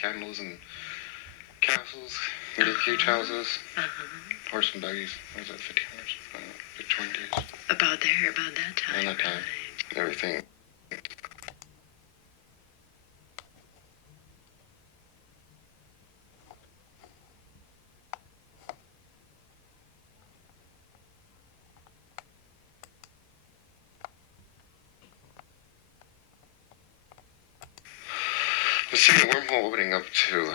candles and castles, and get huge houses, horse and buggies. What was that, 1500s? Victorian days. About that time. And that time. Right. Everything. I'm seeing a wormhole opening up to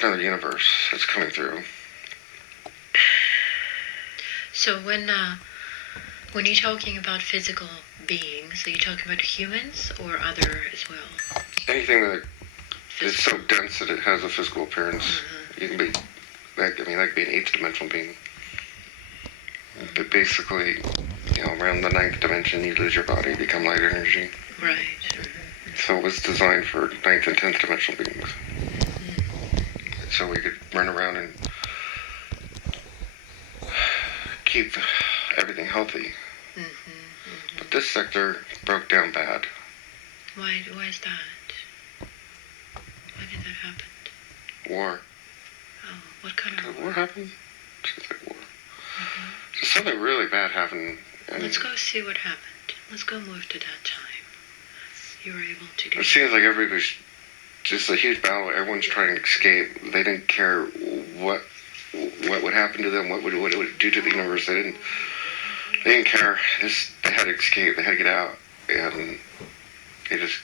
another universe that's coming through. So when you're talking about physical beings, are you talking about humans or other as well? Anything that is so dense that it has a physical appearance. You can be, that could be an eighth dimensional being. But basically, around the ninth dimension, you lose your body, you become light energy. Right. So it was designed for ninth and 10th dimensional beings. So we could run around and keep everything healthy. But this sector broke down bad. Why is that? Why did that happen? War. Oh, what kind of war? War happened? Seems like war. So something really bad happened. Let's go see what happened. Let's go move to that time. You were able to do it. Seems like everybody's just a huge battle. Everyone's trying to escape. They didn't care what would happen to them, what it would do to the universe. They didn't care. They had to escape. They had to get out, and they just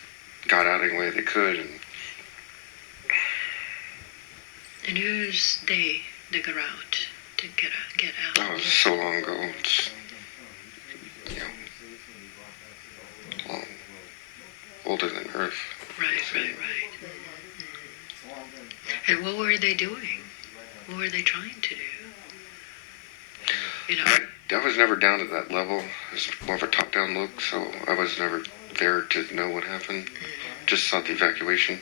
got out any way they could. And who's they got out to get out? Oh, it was so long ago. It's long, older than Earth. Right. And what were they doing? What were they trying to do? I was never down to that level. It was more of a top-down look, so I was never there to know what happened. Just saw the evacuation.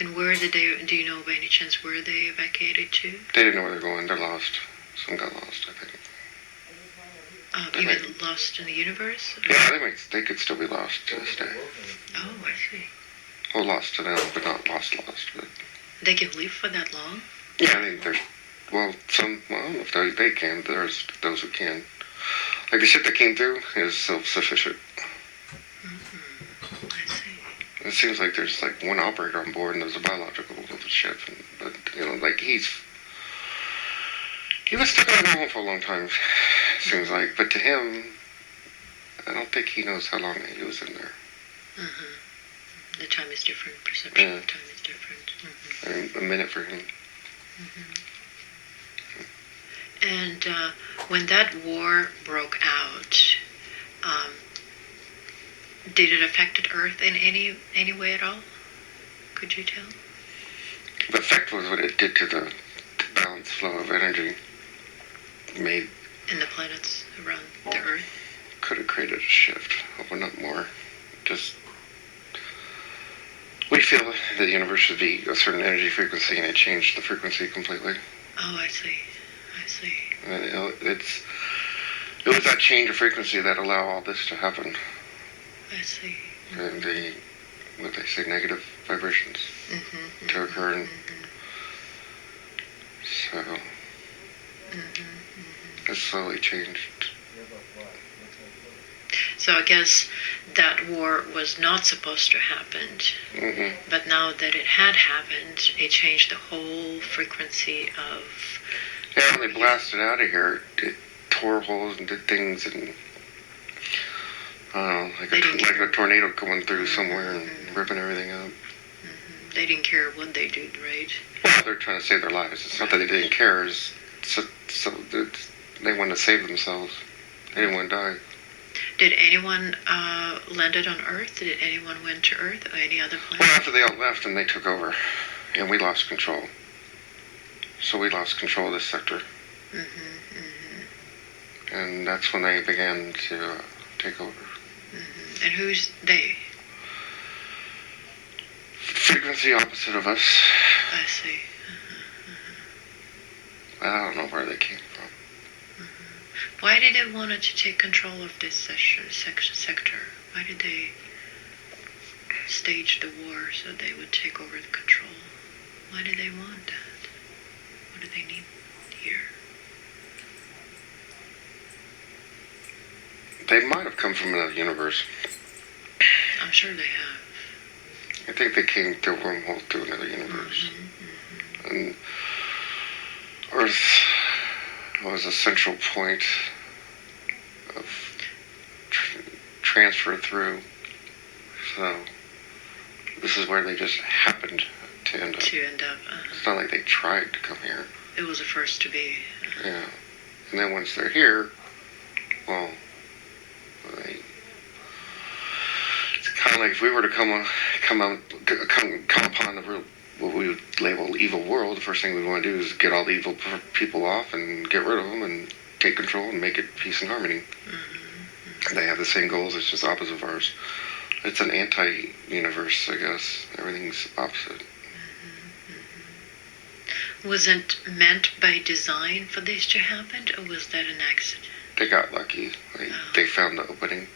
And where did they, do you know by any chance where they evacuated to? They didn't know where they're going. They're lost. Some got lost, I think. Even lost in the universe? Or? Yeah, they could still be lost to this day. Oh, I see. Well, lost to them, but not lost. But they can live for that long? Yeah, I think there's, I don't know if they can, but there's those who can. Like the ship that came through is self-sufficient. I see. It seems like there's like one operator on board and there's a biological of the ship. But, like he was stuck on the home for a long time, it seems like. But to him, I don't think he knows how long he was in there. The time is different. Perception of time is different. A minute for him. And when that war broke out, did it affect Earth in any way at all? Could you tell? The effect was what it did to the balanced flow of energy. Made in the planets around the Earth. Could have created a shift, or not more. Just we feel that the universe should be a certain energy frequency, and it changed the frequency completely. Oh, I see. And it was that change of frequency that allowed all this to happen. I see. And what they say, negative vibrations to occur, and so it slowly changed. So I guess that war was not supposed to happen, but now that it had happened, it changed the whole frequency of... Yeah, when they blasted out of here, it tore holes and did things, and like a tornado going through somewhere and ripping everything up. They didn't care what they did, right? Well, they're trying to save their lives. It's not that they didn't care. It's so they wanted to save themselves. They didn't want to die. Did anyone landed on Earth? Did anyone went to Earth or any other planet? Well, after they all left and they took over, and we lost control. So we lost control of this sector. And that's when they began to take over. And who's they? Frequency opposite of us. I see. I don't know where they came from. Why did they want to take control of this sector? Why did they... stage the war so they would take over the control. Why do they want that? What do they need here? They might have come from another universe. I'm sure they have. I think they came through a wormhole through another universe. And Earth was a central point of transfer through. So this is where they just happened to end up. It's not like they tried to come here. It was the first to be. Yeah. And then once they're here, well, it's kind of like if we were to come upon the real, what we would label evil world, the first thing we want to do is get all the evil people off and get rid of them and take control and make it peace and harmony. They have the same goals, it's just opposite of ours. It's an anti-universe, I guess. Everything's opposite. Was it meant by design for this to happen, or was that an accident? They got lucky. They found the opening.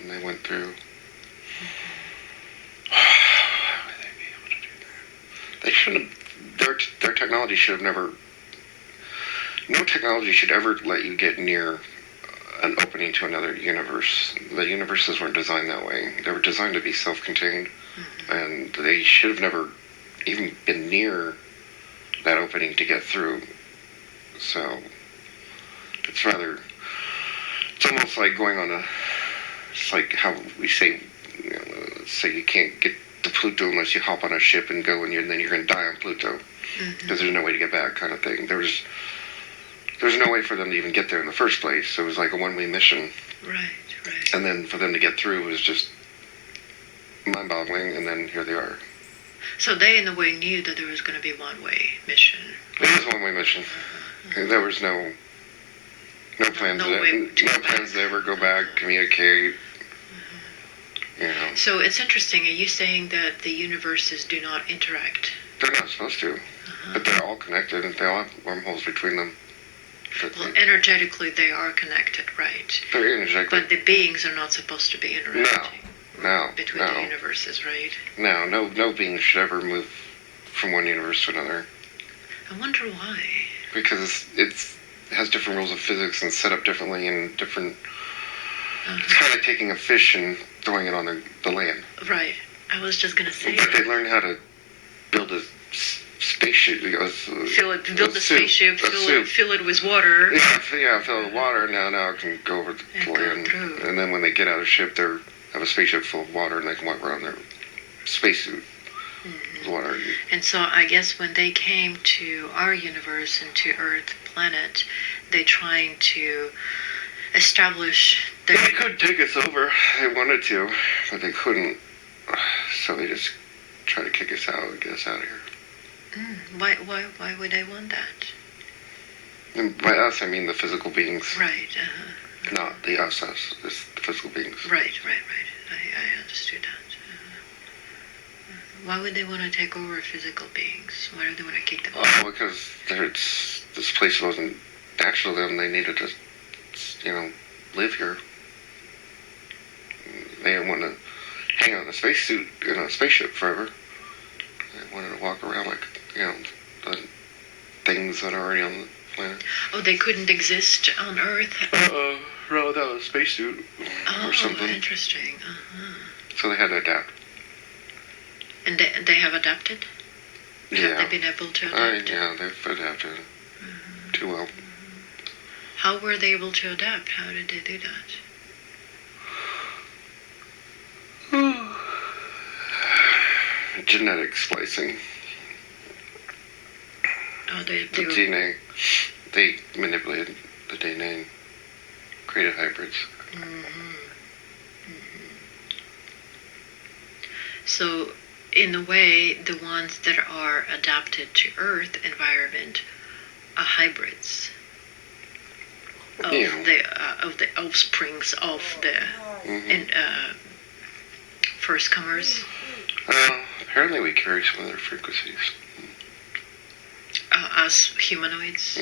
And they went through. Why would they be able to do that? They shouldn't have. Their technology should have never. No technology should ever let you get near an opening to another universe. The universes weren't designed that way. They were designed to be self-contained, and they should have never even been near that opening to get through. So it's almost like going on it's like how we say, let's say you can't get to Pluto unless you hop on a ship and go, and then you're going to die on Pluto, because there's no way to get back, kind of thing. There's no way for them to even get there in the first place. So it was like a one-way mission. Right. And then for them to get through was just mind-boggling, and then here they are. So they, in a way, knew that there was going to be one-way mission. It was a one-way mission. There was no plans. No plans to ever go back, communicate. You know. So it's interesting. Are you saying that the universes do not interact? They're not supposed to, but they're all connected, and they all have wormholes between them. Well, energetically, they are connected, right? They're energetically. But the beings are not supposed to be interacting. No. Between the universes, right? No being should ever move from one universe to another. I wonder why. Because it has different rules of physics and set up differently and different. It's kind of like taking a fish and throwing it on the land. Right. I was just gonna say. But they learned how to build a spaceship. Build the spaceship. Fill it with water. Yeah. Fill it with water. Now it can go over the land. And then when they get out of the ship, they have a spaceship full of water, and they can walk around their spacesuit with water. And so I guess when they came to our universe and to Earth planet, they're trying to establish their... They could take us over. They wanted to, but they couldn't. So they just try to kick us out and get us out of here. Why would they want that? And by us, I mean the physical beings. Right. Not the us, it's the physical beings. Right. I understood that. Why would they want to take over physical beings? Why do they want to kick them out? Oh, because this place wasn't natural to them. They needed to, live here. They didn't want to hang on a spacesuit in a spaceship forever. They wanted to walk around like, the things that are already on the planet. Oh, they couldn't exist on Earth? No, without a spacesuit or something. Oh, interesting. So they had to adapt. And they have adapted? Yeah. Have they been able to adapt? Yeah, they've adapted too well. How were they able to adapt? How did they do that? Genetic splicing. Oh, the DNA. They manipulated the DNA and created hybrids. So, in a way, the ones that are adapted to Earth environment are hybrids of the offsprings of the first comers. Apparently, we carry some of their frequencies. Us humanoids,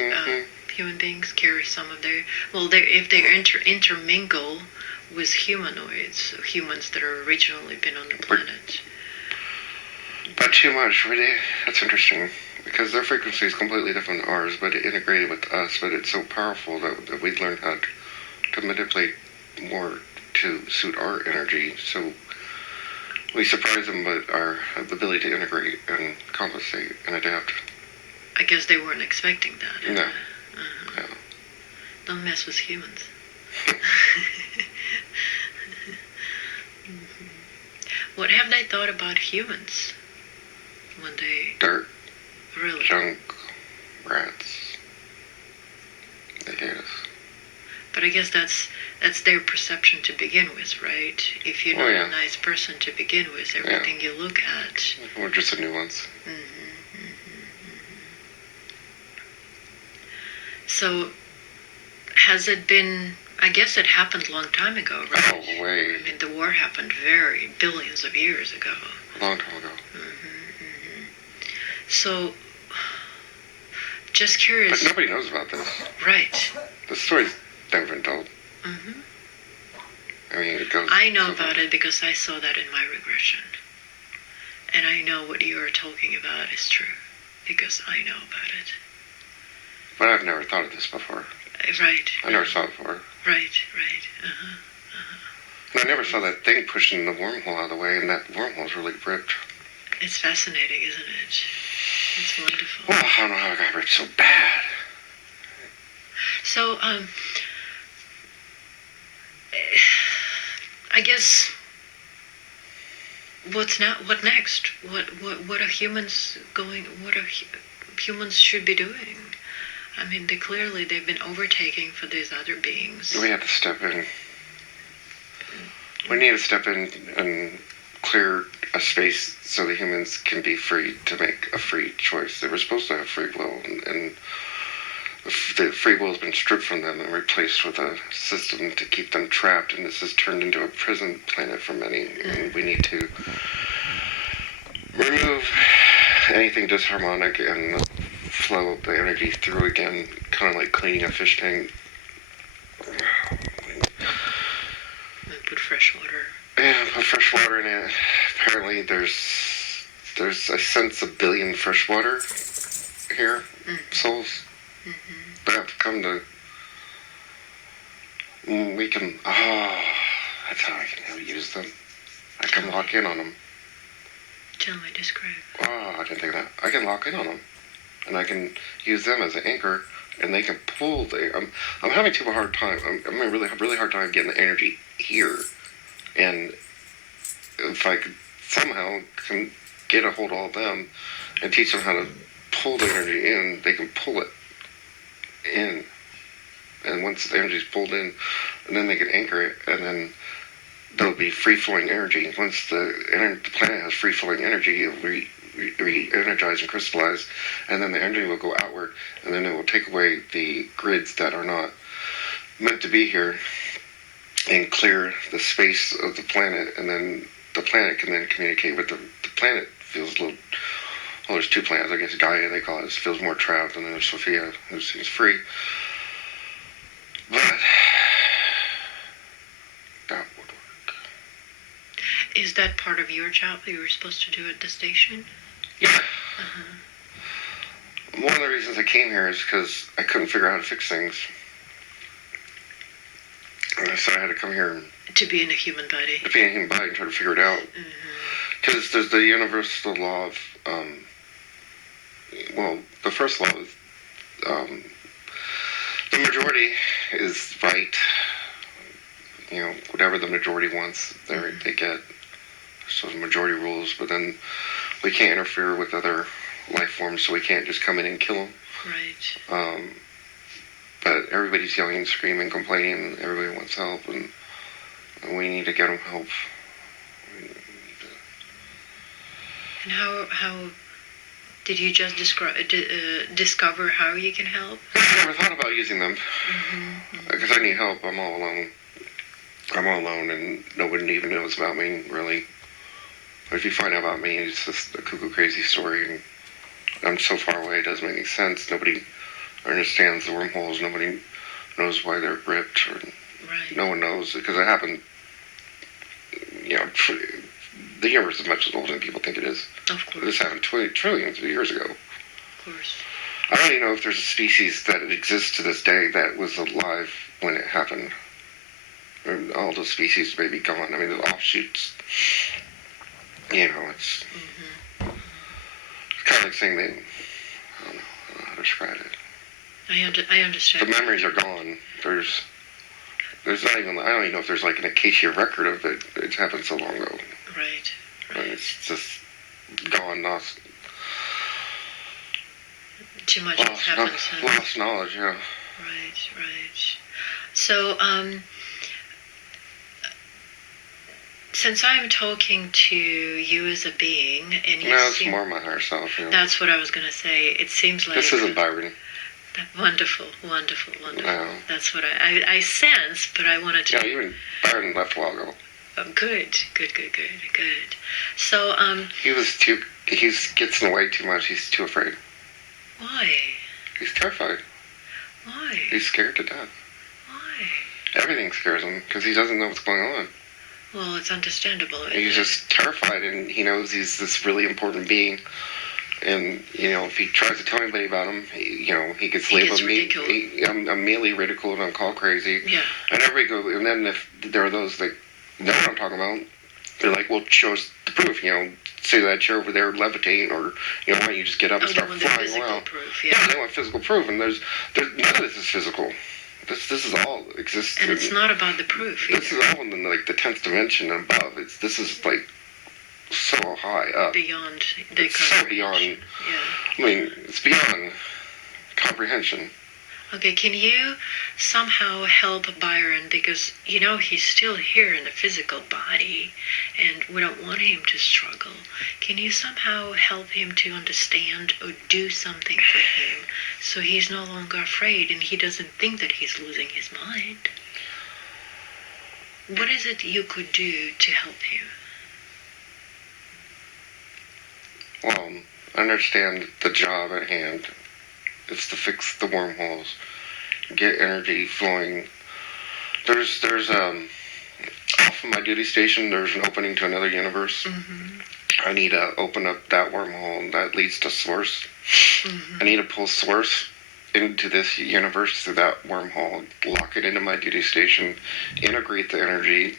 human beings carry some of their. Well, if they intermingle with humanoids, humans that are originally been on the planet. Not too much, really. That's interesting. Because their frequency is completely different than ours, but it integrated with us, but it's so powerful that we learned how to manipulate more to suit our energy. So we surprise them with our ability to integrate and compensate and adapt. I guess they weren't expecting that. No. Uh-huh. No. Don't mess with humans. What have they thought about humans when they... Dirt. Really? Junk. Rats. They hate us. But I guess that's their perception to begin with, right? If you're not a nice person to begin with, everything you look at... We're just a nuance. So, has it been... I guess it happened a long time ago, right? Oh, way. I mean, the war happened billions of years ago. A long time ago. So, just curious... But nobody knows about this. Right. The story's never been told. I mean, it goes... I know about it because I saw that in my regression. And I know what you're talking about is true. Because I know about it. But I've never thought of this before. Right. I never saw it before. Right. And I never saw that thing pushing the wormhole out of the way, and that wormhole's really ripped. It's fascinating, isn't it? It's wonderful. Well, I don't know how it got ripped so bad. So, I guess, what next? What are humans humans should be doing? I mean, they've been overtaking for these other beings. We have to step in. We need to step in and clear a space so the humans can be free to make a free choice. They were supposed to have free will, and the free will has been stripped from them and replaced with a system to keep them trapped, and this has turned into a prison planet for many, and we need to remove anything disharmonic and flow the energy through again, kind of like cleaning a fish tank. And put fresh water. Yeah, put fresh water in it. Apparently there's I sense 1 billion freshwater here, souls that have to come to... We can... that's how I can use them. I can lock in on them. Tell me, describe. I didn't think of that. I can lock in on them. And I can use them as an anchor, and they can pull I'm having a hard time. I'm having a really hard time getting the energy here. And if I could somehow can get a hold of all of them and teach them how to pull the energy in, they can pull it in. And once the energy is pulled in, and then they can anchor it, and then there'll be free-flowing energy. Once the planet has free-flowing energy, it'll re-energize and crystallize, and then the energy will go outward, and then it will take away the grids that are not meant to be here and clear the space of the planet, and then the planet can then communicate with the planet. Feels a little... Well, there's 2 planets. I guess Gaia, they call it, feels more trapped, and then there's Sophia, who seems free. But that would work. Is that part of your job that you were supposed to do at the station? Yeah. One of the reasons I came here is because I couldn't figure out how to fix things. And so I had to come here to be in a human body. To be in a human body and try to figure it out. Because there's the universal law of, the first law is the majority is right. You know, whatever the majority wants, they get. So the majority rules, but then we can't interfere with other life forms, so we can't just come in and kill them. Right. But everybody's yelling and screaming, complaining, and everybody wants help, and we need to get them help. And how did you just discover how you can help? I never thought about using them, because I need help. I'm all alone. And nobody even knows about me, really. But if you find out about me, it's just a cuckoo crazy story, and I'm so far away, it doesn't make any sense. Nobody understands the wormholes. Nobody knows why they're ripped, or Right. No one knows because it happened. The universe is much older than people think it is. Of course. This happened trillions of years ago. Of course. I don't even know if there's a species that exists to this day that was alive when it happened. And all those species may be gone. I mean, the offshoots. It's kind of like saying that. I don't know how to describe it. I understand. The memories are gone. There's not even. I don't even know if there's like an acacia record of it. It's happened so long ago. Right. And it's just gone, lost. Too much has happened since. Lost knowledge, yeah. Right. So, since I'm talking to you as a being, and you No, it's more my higher self. That's what I was gonna say. It seems like this isn't Byron. Wonderful. No. That's what I sense, but I wanted to. Yeah, even Byron left a while ago. Good. So, He gets in the way too much. He's too afraid. Why? He's terrified. Why? He's scared to death. Why? Everything scares him because he doesn't know what's going on. Well, it's understandable. He's just terrified, and he knows he's this really important being. And, if he tries to tell anybody about him, he gets labeled immediately ridiculed and called crazy. Yeah. And everybody goes, and then if there are those that know what I'm talking about, they're like, well, show us the proof, say that chair over there levitating, or, why don't you just get up and start flying around. Proof, yeah, they want physical proof, and there's none of this is physical. This is all exists. And it's not about the proof either. This is all in the 10th dimension and above. This is like so high up. Beyond the It's so beyond. Yeah. I mean, it's beyond comprehension. Okay, can you somehow help Byron, because he's still here in the physical body and we don't want him to struggle. Can you somehow help him to understand or do something for him so he's no longer afraid and he doesn't think that he's losing his mind? What is it you could do to help him? Well, understand the job at hand. It's to fix the wormholes, get energy flowing. There's off of my duty station, there's an opening to another universe. Mm-hmm. I need to open up that wormhole that leads to Source. Mm-hmm. I need to pull Source into this universe through that wormhole, lock it into my duty station, integrate the energy,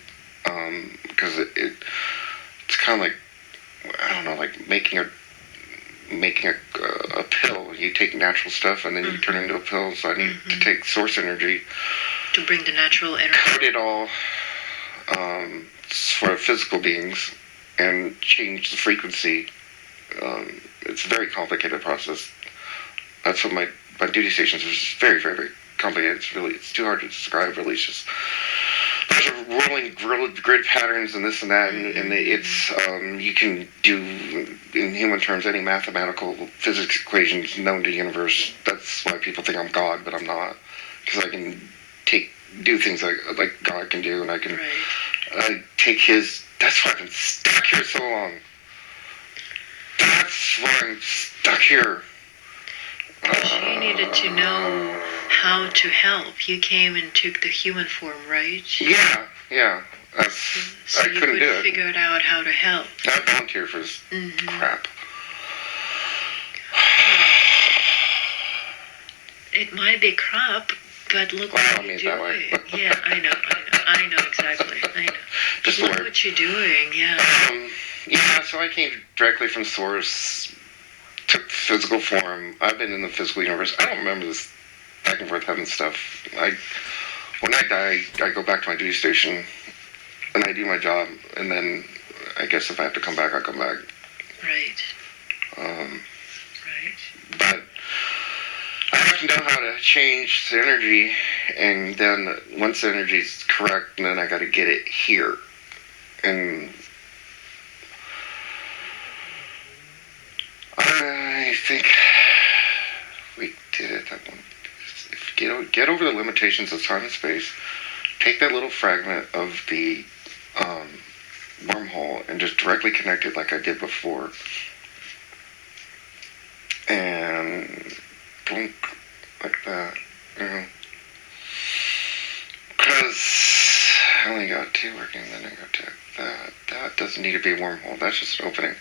because it's kind of like, I don't know, like making a pill. You take natural stuff and then you turn it into a pill. So I need to take Source energy to bring the natural energy, coat it all for physical beings and change the frequency. It's a very complicated process. That's what my duty stations is. Very, very, very complicated. It's too hard to describe. Really, it's just there's a rolling grid patterns and this and that, and it's you can do in human terms any mathematical physics equations known to the universe. That's why people think I'm God, but I'm not, because I can do things like God can do, and I can take his. That's why I've been stuck here so long. That's why I'm stuck here. You needed to know how to help. You came and took the human form, right? Yeah. So I couldn't do it. You figured out how to help. I volunteered for this crap. It might be crap, but look what you're doing. Yeah, I know exactly. I know. Just look what you're doing, yeah. So I came directly from Source, took physical form. I've been in the physical universe. I don't remember this back and forth heaven stuff. When I die, I go back to my duty station, and I do my job, and then I guess if I have to come back, I'll come back. Right. But I have to know how to change the energy, and then once the energy's correct, then I got to get it here. And I think we did it. Get over the limitations of time and space. Take that little fragment of the wormhole and just directly connect it like I did before. And blink like that. Because I only got 2 working, then I got 2. That doesn't need to be a wormhole. That's just an opening.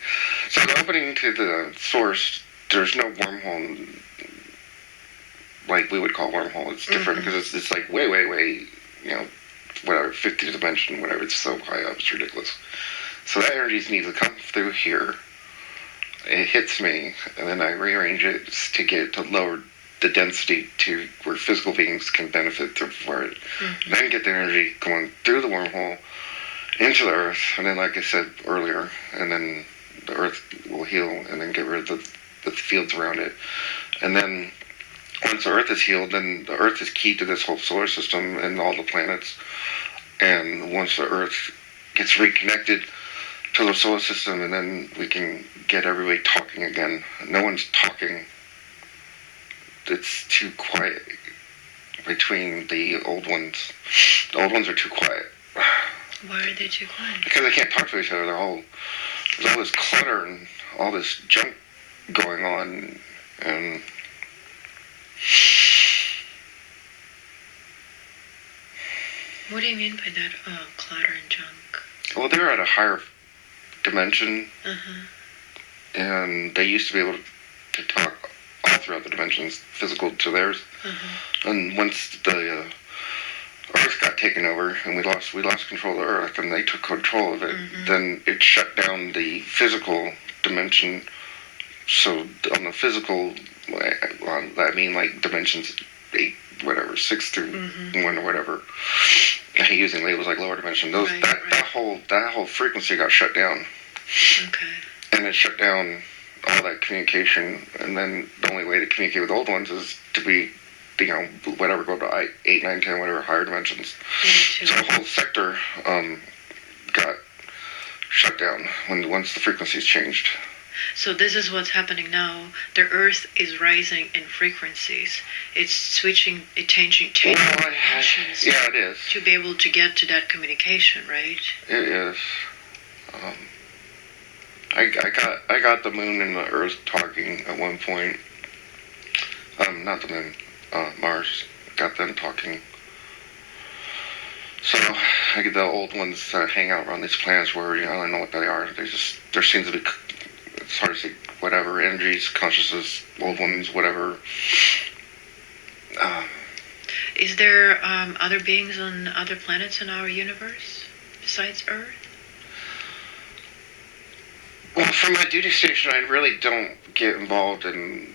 So the opening to the source, there's no wormhole like we would call wormhole. It's different because it's like way, whatever, 50th dimension, whatever. It's so high up, it's ridiculous. So that energy needs to come through here. It hits me, and then I rearrange it to get it to lower the density to where physical beings can benefit for it. Then get the energy going through the wormhole into the earth, and then, like I said earlier, and then the earth will heal, and then get rid of the fields around it. And then once the earth is healed, then the earth is key to this whole solar system and all the planets. And once the earth gets reconnected to the solar system, and then we can get everybody talking again. No one's talking. It's too quiet between the old ones. The old ones are too quiet. Why are they too quiet? Because they can't talk to each other. There's all this clutter and all this junk going on, and what do you mean by that, clutter and junk? well, they're at a higher dimension, and they used to be able to talk all throughout the dimensions, physical to theirs. And once the Earth got taken over, and we lost control of the Earth, and they took control of it, then it shut down the physical dimension. So on the physical, I mean like dimensions 8, whatever, 6 through 1 or whatever. Using labels like lower dimension. That whole frequency got shut down. Okay. And it shut down all that communication, and then the only way to communicate with old ones is to be, whatever, go to 8, 9, 10, whatever, higher dimensions. So the whole sector got shut down once the frequencies changed. So this is what's happening now. The Earth is rising in frequencies. It's switching, changing dimensions. Yeah, it is. To be able to get to that communication, right? It is. I got the moon and the Earth talking at one point. Not the moon, Mars. Got them talking. So I get the old ones that hang out around these planets where I don't know what they are. There seems to be, it's hard to say, whatever energies, consciousness, old ones, whatever. Is there other beings on other planets in our universe besides Earth? Well, from my duty station, I really don't get involved in,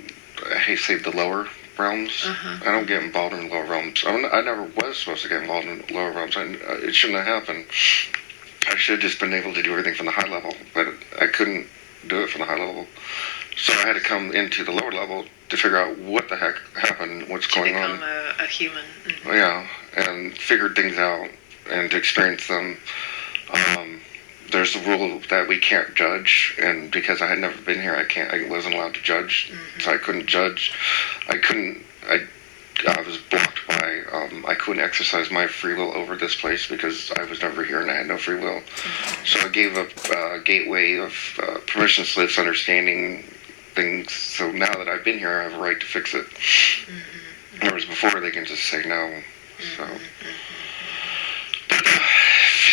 I hate to say, the lower realms. I don't get involved in lower realms. I never was supposed to get involved in lower realms. It shouldn't have happened. I should have just been able to do everything from the high level, but I couldn't do it from the high level. So I had to come into the lower level to figure out what the heck happened, what's going on. To become a human. Yeah, and figure things out and to experience them. There's a rule that we can't judge, and because I had never been here, I wasn't allowed to judge, so I couldn't judge. I was blocked by, I couldn't exercise my free will over this place because I was never here and I had no free will. So I gave up a gateway of permission slips, understanding things, so now that I've been here, I have a right to fix it. Whereas before, they can just say no. So, but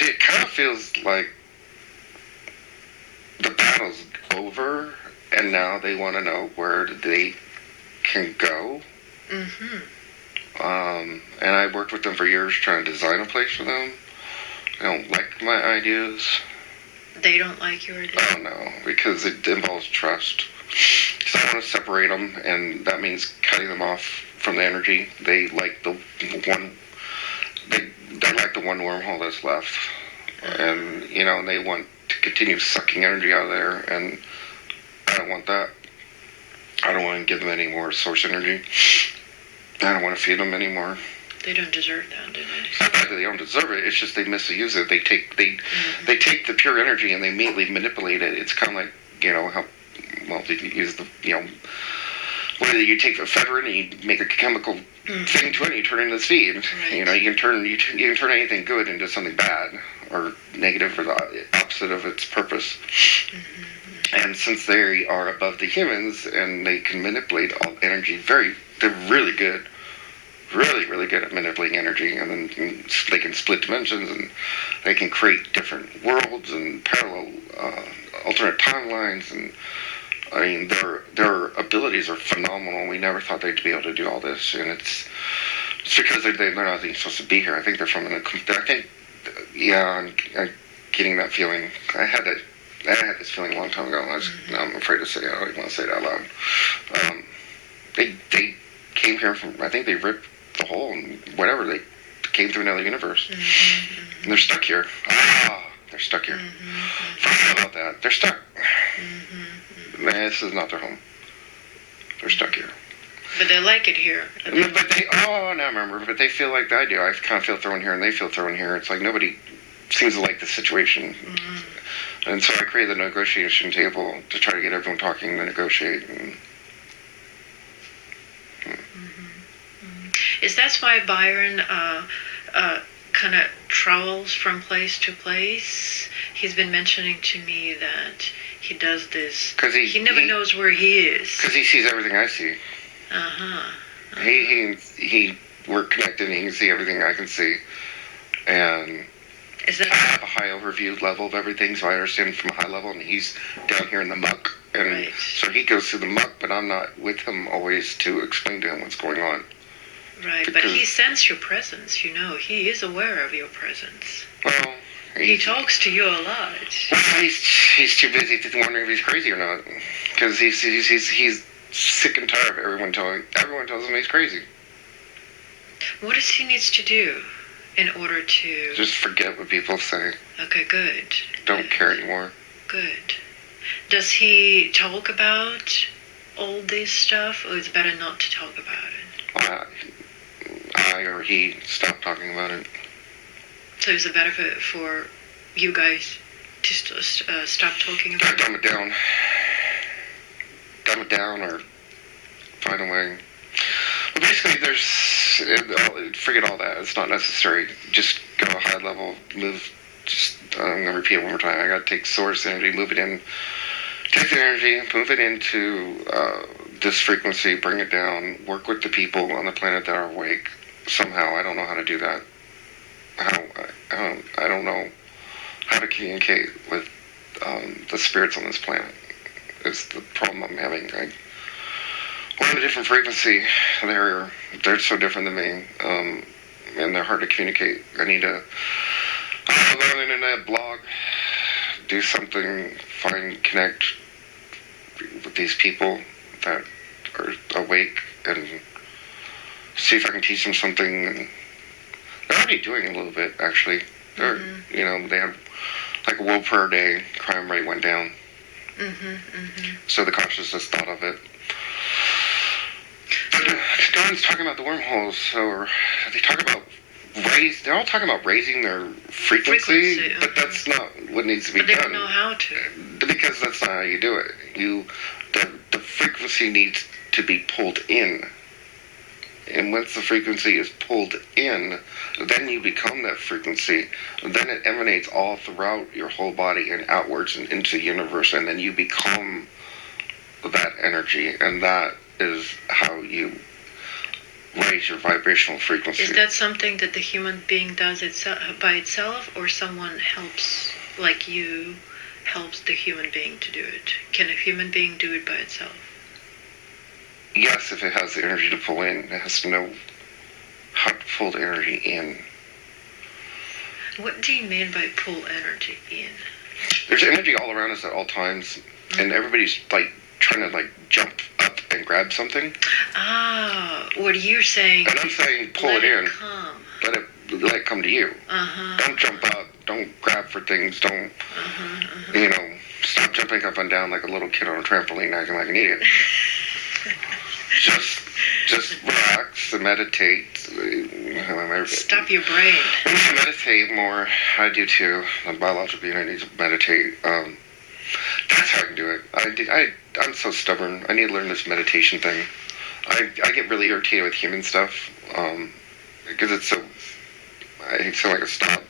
it kind of feels like the battle's over, and now they want to know where they can go. And I worked with them for years trying to design a place for them. They don't like my ideas. They don't like your ideas? Oh, no, because it involves trust. So I want to separate them, and that means cutting them off from the energy. They like the one. They like the one wormhole that's left, and they want to continue sucking energy out of there, and I don't want that. I don't want to give them any more source energy. I don't want to feed them anymore. They don't deserve that, do they? It's not that they don't deserve it. It's just they misuse it. They take the pure energy and they immediately manipulate it. It's kind of like how you use the whether you take ephedrine and you make a chemical thing to it and you turn it into seed. Right. You can turn anything good into something bad or negative or the opposite of its purpose. And since they are above the humans and they can manipulate all energy, they're really good really, really good at manipulating energy, and then they can split dimensions, and they can create different worlds and parallel alternate timelines, and I mean their abilities are phenomenal. We never thought they'd be able to do all this, and it's because they're not even supposed to be here. I think they're from I'm getting that feeling. I had this feeling a long time ago. Now I'm afraid to say it. I don't even want to say it out loud. They came here from, I think they ripped the hole and whatever. They came through another universe. Mm-hmm. And they're stuck here. They're stuck here. Forget about that. They're stuck. Man, this is not their home. They're stuck here. But they like it here. But they feel like I do. I kind of feel thrown here and they feel thrown here. It's like nobody seems to like the situation. And so I created the negotiation table to try to get everyone talking and negotiate. Is that why Byron kind of travels from place to place? He's been mentioning to me that he does this. He never knows where he is. Because he sees everything I see. We're connected and he can see everything I can see. And I have a high overview level of everything, so I understand from a high level, and he's down here in the muck. And so he goes through the muck, but I'm not with him always to explain to him what's going on. Right, but he senses your presence, He is aware of your presence. Well, he talks to you a lot. Well, he's too busy wondering if he's crazy or not. Because he's sick and tired of everyone tells him he's crazy. What does he needs to do in order to... Just forget what people say. Okay, good. Don't care anymore. Good. Does he talk about all this stuff, or is it better not to talk about it? I or he stopped talking about it. So is it better for you guys to stop talking about it? Dumb it down. Dumb it down or find a way. But basically, forget all that. It's not necessary. Just go a high level, move. I'm going to repeat it one more time. I got to take source energy, move it in. Take the energy, move it into this frequency, bring it down, work with the people on the planet that are awake. Somehow, I don't know how to do that. I don't know how to communicate with the spirits on this planet. It's the problem I'm having. We're on a different frequency. They're so different than me, and they're hard to communicate. I need to go on an internet blog, do something, connect with these people that are awake, and see if I can teach them something. And they're already doing a little bit, actually. They're, they have like a world prayer day. Crime rate went down. So the consciousness thought of it. Dawn's talking about the wormholes, or they talk about they're all talking about raising their frequency, but that's not what needs to be done. But they don't know how to. Because that's not how you do it. The frequency needs to be pulled in. And once the frequency is pulled in, then you become that frequency. Then it emanates all throughout your whole body and outwards and into the universe, and then you become that energy, and that is how you raise your vibrational frequency. Is that something that the human being does by itself, or someone helps, like you, helps the human being to do it? Can a human being do it by itself? Yes, if it has the energy to pull in. It has to know how to pull the energy in. What do you mean by pull energy in? There's energy all around us at all times, and everybody's trying to jump up and grab something. What you're saying. And I'm saying pull it in. Come. Let it come to you. Don't jump up. Don't grab for things. Don't stop jumping up and down like a little kid on a trampoline acting like an idiot. Just relax and meditate. Stop your brain. We need to meditate more. I do too. I'm biologically, I need to meditate. That's how I can do it. I'm so stubborn. I need to learn this meditation thing. I get really irritated with human stuff because it's so. I sound like a snob.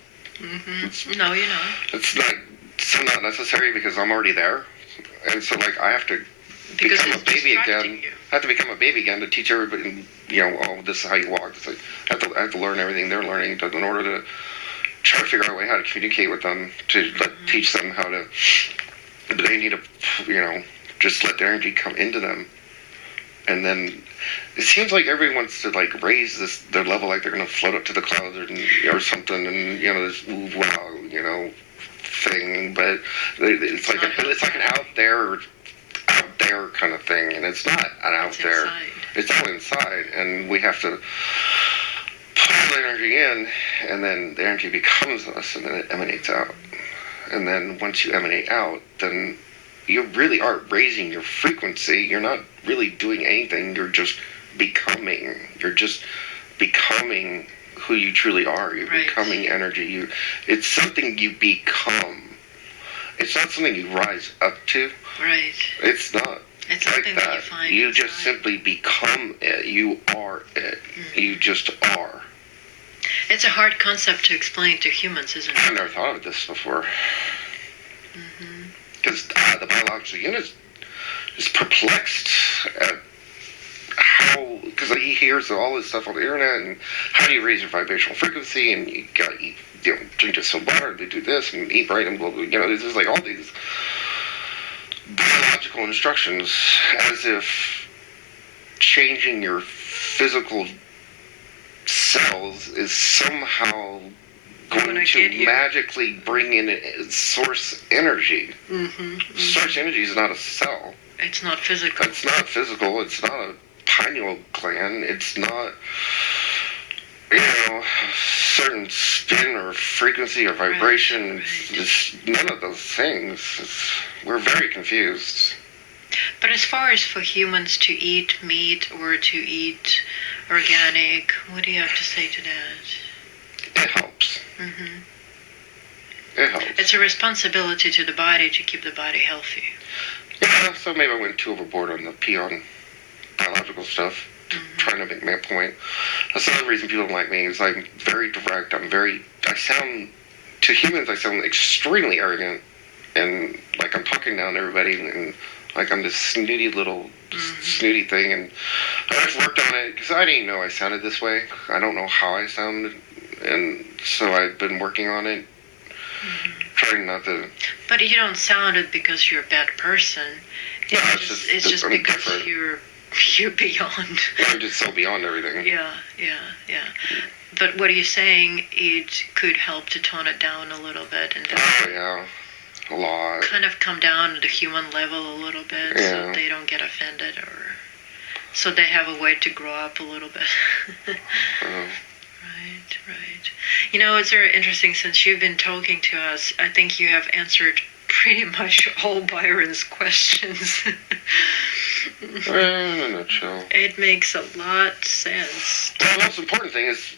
No, you're not. It's not necessary because I'm already there, and so I have to become a baby again. I have to become a baby again to teach everybody oh, this is how you walk. It's like I have to learn everything they're learning in order to try to figure out a way how to communicate with them, to teach them how to. But they need to, just let the energy come into them, and then it seems like everyone wants to raise their level, like they're gonna float up to the clouds or something, and this wow thing. But it's like an out there kind of thing, and it's not an out there. Inside. It's all inside, and we have to pull the energy in, and then the energy becomes us, and then it emanates out. And then once you emanate out, then you really are raising your frequency. You're not really doing anything. You're just becoming. You're just becoming who you truly are. You're becoming energy. It's something you become. It's not something you rise up to. Right. It's not. It's like something that you find You inside. just simply become it. You are it. You just are. It's a hard concept to explain to humans, isn't it? I've never thought of this before. Because the biological unit is perplexed at how, because he hears all this stuff on the internet, and how do you raise your vibrational frequency, and you gotta eat, drink just some water, to do this, and eat right, and blah, blah, there's just all these biological instructions, as if changing your physical cells is somehow going to magically bring in source energy. Source energy is not a cell. It's not physical. It's not physical. It's not a pineal gland. It's not, a certain spin or frequency or vibration. It's none of those things. We're very confused. But as far as for humans to eat meat or to eat organic, what do you have to say to that? It helps. It helps. It's a responsibility to the body to keep the body healthy. Yeah, so maybe I went too overboard on the peon biological stuff, trying to make my point. That's another reason people don't like me, is I'm very direct. To humans, I sound extremely arrogant, and like I'm talking down to everybody, and like I'm this snooty little snooty thing, and I've worked on it, because I didn't know I sounded this way. I don't know how I sounded, and so I've been working on it, trying not to... But you don't sound it because you're a bad person. No, it's just because different. You're beyond. I'm just so beyond everything. Yeah. But what are you saying? It could help to tone it down a little bit, and a lot. Kind of come down to the human level a little bit, so they don't get offended, or so they have a way to grow up a little bit. Right. It's very interesting, since you've been talking to us. I think you have answered pretty much all Byron's questions. In a nutshell. It makes a lot of sense. The most important thing is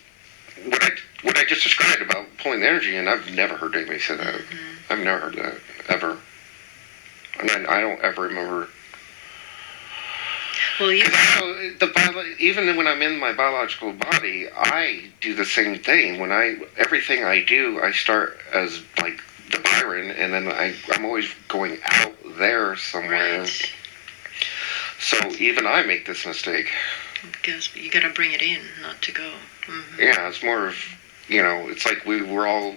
what I just described about pulling the energy, and I've never heard anybody say that. I've never heard that, ever. And I don't ever remember. Well, even when I'm in my biological body, I do the same thing. Everything I do, I start as like the Byron, and then I'm always going out there somewhere. Right. So even I make this mistake. Because you gotta bring it in, not to go. Yeah, it's more of, it's like we're all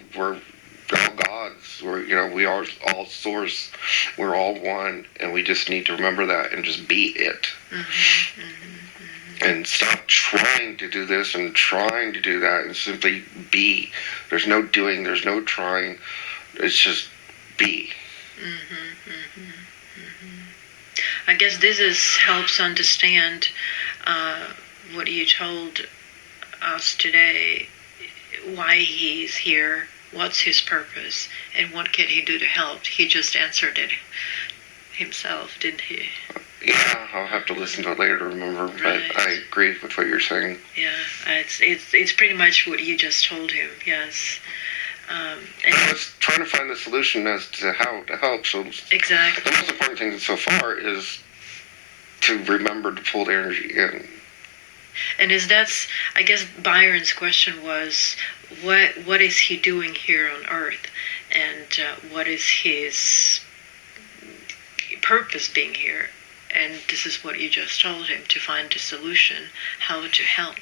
gods. We are all source. We're all one, and we just need to remember that and just be it. And stop trying to do this and trying to do that, and simply be. There's no doing. There's no trying. It's just be. I guess this helps understand what you told us today, why he's here, what's his purpose, and what can he do to help. He just answered it himself, didn't he? Yeah, I'll have to listen to it later to remember, but I agree with what you're saying. Yeah, it's pretty much what you just told him, yes. I was trying to find the solution as to how to help, so exactly. The most important thing so far is to remember to pull the energy in. And I guess Byron's question was, what is he doing here on Earth, and what is his purpose being here? And this is what you just told him, to find a solution, how to help.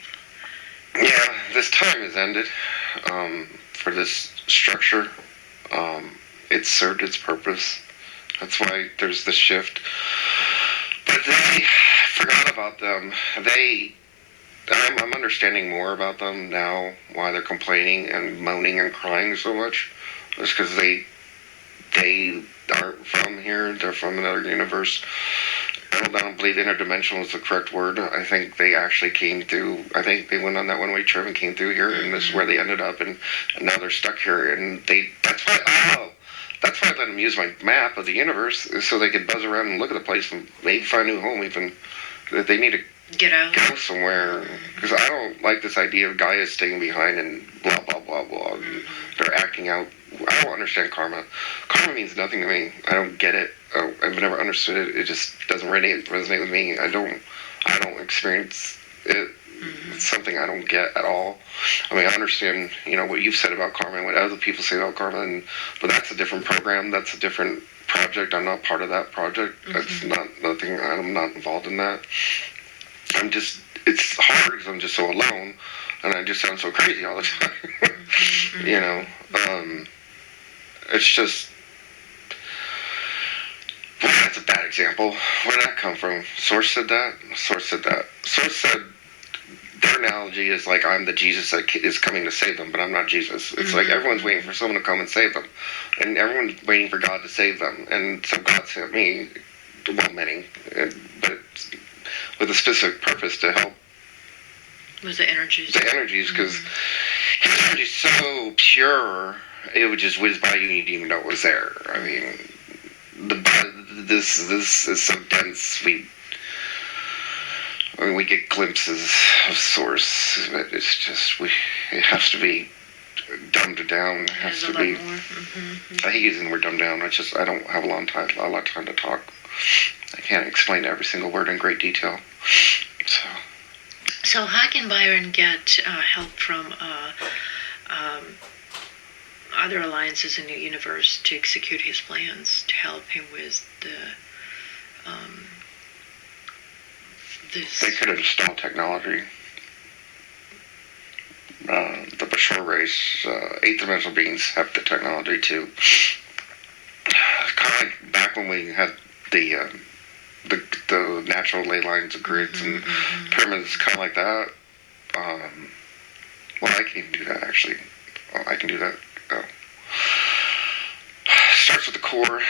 Yeah, this time has ended for this structure. It served its purpose. That's why there's this shift. But they forgot about them. I'm understanding more about them now, why they're complaining and moaning and crying so much. It's because they aren't from here. They're from another universe. I don't believe interdimensional is the correct word. I think they actually came through. I think they went on that one-way trip and came through here, and this is where they ended up, and now they're stuck here. And that's why I let them use my map of the universe, so they could buzz around and look at the place and maybe find a new home. Even that they need to get out, go somewhere, because I don't like this idea of Gaia staying behind and blah blah blah blah. They're acting out. I don't understand karma. Karma means nothing to me. I don't get it. I've never understood it. It just doesn't resonate with me. I don't experience it. It's something I don't get at all. I mean, I understand, what you've said about karma and what other people say about karma, but that's a different program. That's a different project. I'm not part of that project. That's not nothing. I'm not involved in that. It's hard because I'm just so alone, and I just sound so crazy all the time. It's just, well, that's a bad example. Where did that come from? Source said that? Source said their analogy is like I'm the Jesus that is coming to save them, but I'm not Jesus. It's like everyone's waiting for someone to come and save them, and everyone's waiting for God to save them. And so God sent me, well, many, but with a specific purpose to help. With the energies. The energies, because his energy is so pure, it would just whiz by you and you didn't even know it was there. I mean, this is so dense. We get glimpses of source, but it's just it has to be dumbed down. It has to be. I hate using the word dumbed down. I don't have a lot of time to talk. I can't explain every single word in great detail. So how can Byron get help from other alliances in the universe to execute his plans, to help him with this? They could install technology. The Bashor race, eighth dimensional beings have the technology too. Kind of like back when we had the natural ley lines of grids and pyramids, kind of like that. Well, I can even do that, actually. I can do that. Starts with the core.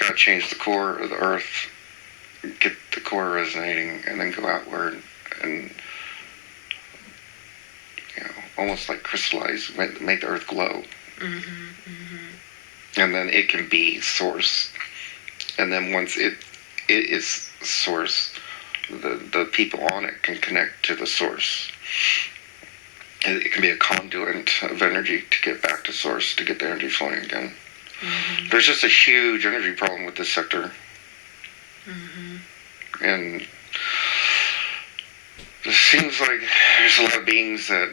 Gotta change the core of the earth, get the core resonating, and then go outward and, almost like crystallize, make the earth glow. And then it can be source. And then once it is source, the people on it can connect to the source. It can be a conduit of energy to get back to source, to get the energy flowing again. There's just a huge energy problem with this sector. And it seems like there's a lot of beings that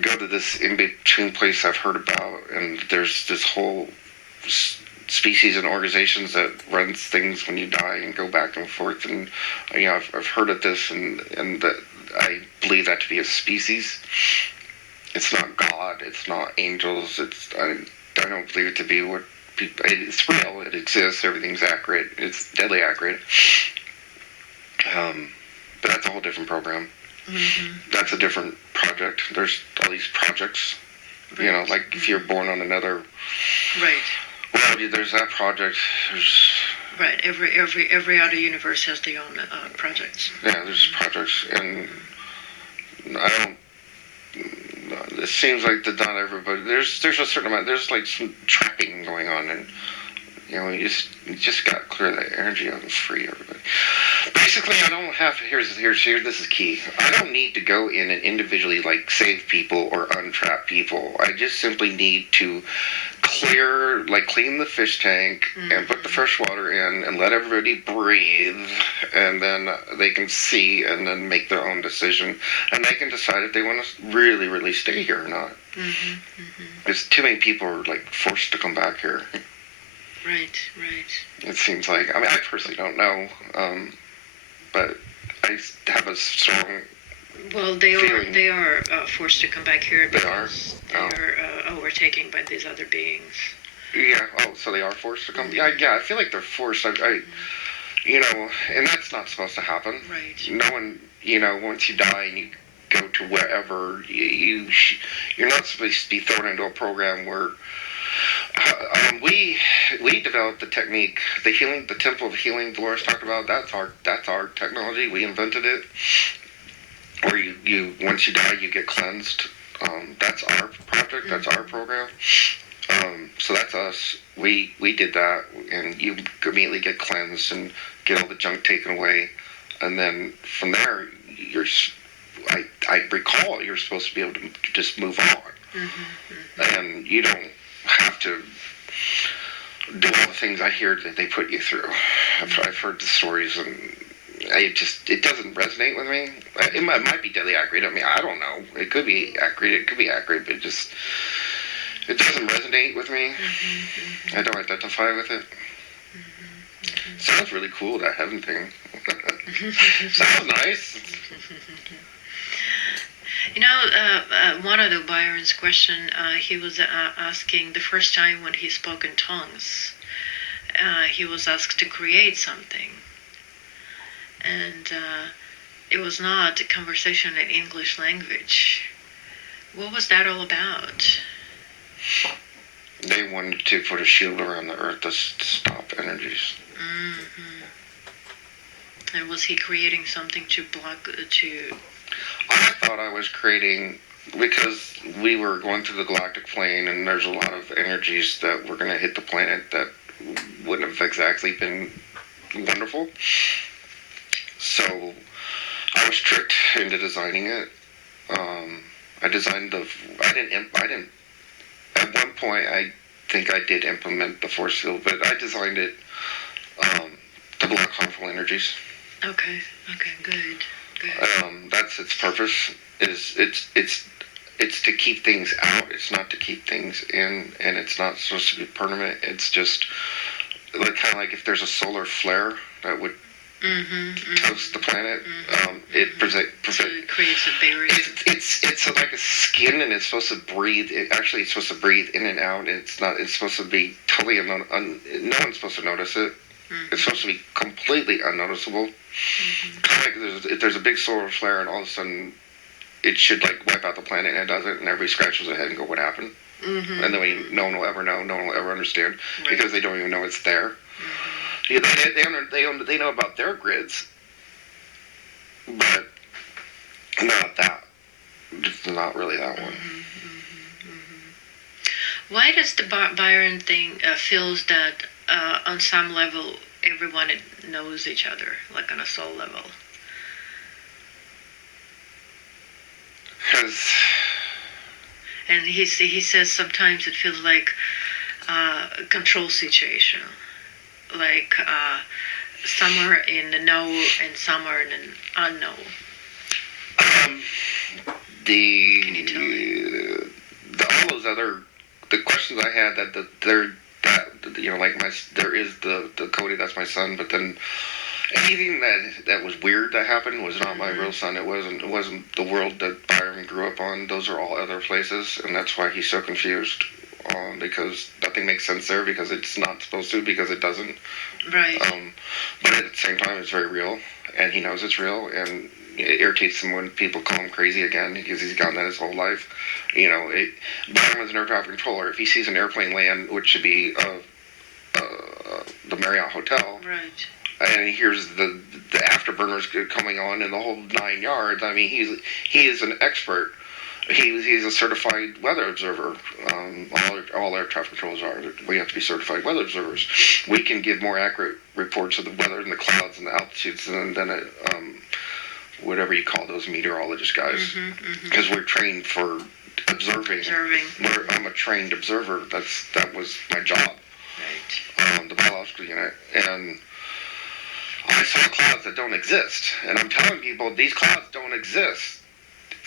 go to this in-between place I've heard about, and there's this whole species and organizations that runs things when you die and go back and forth, and I've heard of this, and that I believe that to be a species. It's not God, it's not angels, I don't believe it to be what people, it's real, it exists, everything's accurate, it's deadly accurate. But that's a whole different program. That's a different project. There's all these projects, like if you're born on another. Right. Well, there's that project. Right. Every other universe has their own projects. Yeah, there's projects, and I don't. It seems like that not everybody. There's a certain amount. There's like some trapping going on, and you just got to clear that energy out and free everybody. Basically, I don't have. Here's this is key. I don't need to go in and individually save people or untrap people. I just simply need to clean the fish tank and put the fresh water in and let everybody breathe, and then they can see and then make their own decision, and they can decide if they want to really, really stay here or not. Because too many people are forced to come back here. Right. Right, right. It seems like. I mean, I personally don't know, but I have a strong Well, feeling. they are forced to come back here They are? because Oh. they are overtaken by these other beings. Yeah. Oh, so they are forced to come. Mm-hmm. Yeah. I feel like they're forced. You know, and that's not supposed to happen. Right. No one, you know, once you die and you go to wherever, you're not supposed to be thrown into a program where. We developed the technique, the temple of healing. Delores talked about. That's our technology. We invented it. Or you once you die, you get cleansed. That's our project. That's our program. So that's us. We did that, and you immediately get cleansed and get all the junk taken away, and then from there, I recall you're supposed to be able to just move on, and you don't have to do all the things I hear that they put you through. I've heard the stories, and it doesn't resonate with me. It might be deadly accurate. I mean, I don't know. It could be accurate, but it doesn't resonate with me. I don't identify with it. Sounds really cool, that heaven thing. Sounds nice. You know, one of the Byron's question, he was asking the first time when he spoke in tongues, he was asked to create something. And it was not a conversation in English language. What was that all about? They wanted to put a shield around the earth to stop energies. And was he creating something to block, to... I thought I was creating, because we were going through the galactic plane, and there's a lot of energies that were going to hit the planet that wouldn't have exactly been wonderful. So I was tricked into designing it. I designed I didn't, at one point I think I did implement the force field, but I designed it to block harmful energies. Okay, good. That's its purpose. It's to keep things out. It's not to keep things in, and it's not supposed to be permanent. It's just kind of like if there's a solar flare that would toast the planet. It So it creates a barrier. It's like a skin, and it's supposed to breathe. It's supposed to breathe in and out. And it's not. It's supposed to be totally no one's supposed to notice it. It's supposed to be completely unnoticeable. Kind of like if there's a big solar flare, and all of a sudden it should wipe out the planet, and it doesn't, and everybody scratches their head and go, "What happened?" And then no one will ever know. No one will ever understand because they don't even know it's there. Yeah, they know about their grids, but not that. It's not really that one. Why does the Byron thing feels that on some level everyone knows each other, like on a soul level? Because. And he says sometimes it feels like a control situation. Like some are in the know and some are in the unknown. Can you tell me? All those other questions I had there is the Cody, that's my son, but then anything that was weird that happened was not my real son. It wasn't the world that Byron grew up on. Those are all other places, and that's why he's so confused. Because nothing makes sense there, because it's not supposed to, because it doesn't. Right. But at the same time, it's very real, and he knows it's real, and it irritates him when people call him crazy again, because he's gotten that his whole life. Byron was an air traffic controller. If he sees an airplane land, which should be the Marriott Hotel, right, and he hears the afterburners coming on and the whole 9 yards, I mean, he is an expert. He's a certified weather observer. All air traffic controllers are. We have to be certified weather observers. We can give more accurate reports of the weather and the clouds and the altitudes than whatever you call those meteorologist guys. Because we're trained for observing. I'm a trained observer. That was my job. Right. The biological unit. And I saw clouds that don't exist. And I'm telling people these clouds don't exist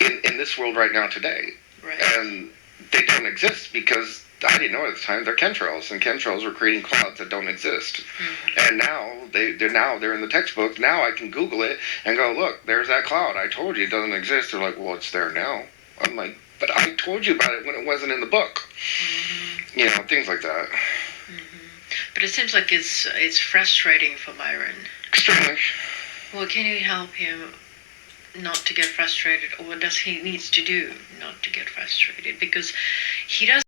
in this world right now today. Right. And they don't exist because I didn't know at the time, they're chemtrails, and chemtrails were creating clouds that don't exist. And now they're in the textbook. Now I can Google it and go, look, there's that cloud. I told you it doesn't exist. They're like, well, it's there now. I'm like, but I told you about it when it wasn't in the book. You know, things like that. But it seems like it's frustrating for Byron. Extremely. Well, can you help him not to get frustrated, or what does he needs to do not to get frustrated? Because he does